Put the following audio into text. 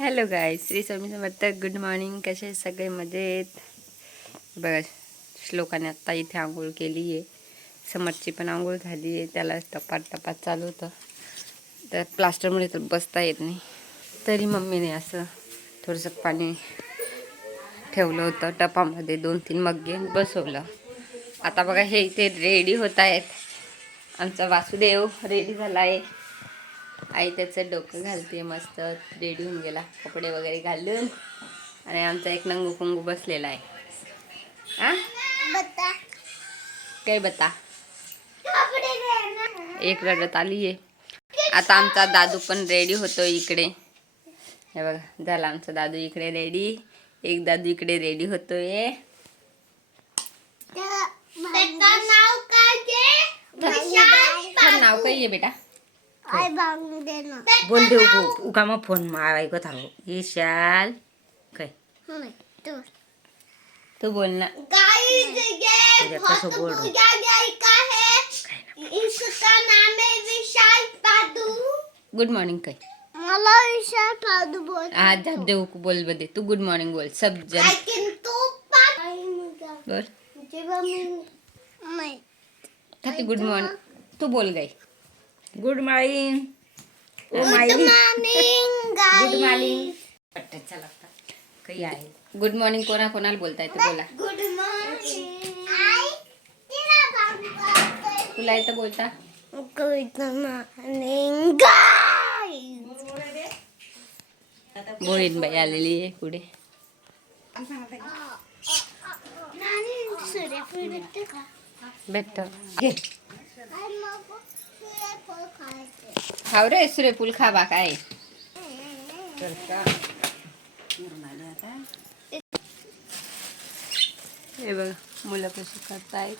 Hello guys Shri Swami Samarth. Good morning कसे सगळे मजेत बघा श्लोकाने आत्ता इथे आंघोळ केली आहे समर्थची पण आंघोळ झाली आहे त्याला टपात टपात चालू होतं. तर प्लास्टरमुळे तर बसता येत नाही. तरी मम्मीने असं थोडंसं पाणी ठेवलं होतं. टपामध्ये दोन तीन मग्गे बसवलं. आता बघा हे इथे रेडी होत आहेत. आमचा वासुदेव रेडी झाला आहे आई त्याचं डोकं घालते मस्त रेडी होऊन गेला कपडे वगैरे घालून. आणि आमचा एक नंगू कुंगू बसलेला आहे. आ? काय बता एक रडत आली आहे. आता आमचा दादू पण रेडी होतो इकडे. हे बघा झाला आमचा दादू इकडे रेडी. एक दादू इकडे रेडी होतोय. नाव काय आहे बेटा? बोल दे उगा मग फोन ऐकत आहो ईशाल काय तू बोल ना कसं बोल इसका नाम है विशाल पादू गुड मॉर्निंग काय मला विशाल पादू बोल आज जब देव को बोल बदे तू गुड मॉर्निंग बोल सब जन लेकिन तो बोल जेव्हा मी नाही थाती गुड मॉर्निंग तू बोल गई गुड मॉर्निंग ओ गुड मॉर्निंग गुड मॉर्निंग पट्ट्याचा लागता काही आहे गुड मॉर्निंग कोणा कोणाला बोलता येतं बोला. गुड मॉर्निंग आई तेरा बाबू तुला येतं बोलता? गुड मॉर्निंग गाइस बोळीन बाई आलेली आहे पुढे. भेटते का भेटत घे आई मग सूर्यफूल खायचे खाव रे सूर्यफूल खा बा काय तर का हे बघा मुलं कशी करतायत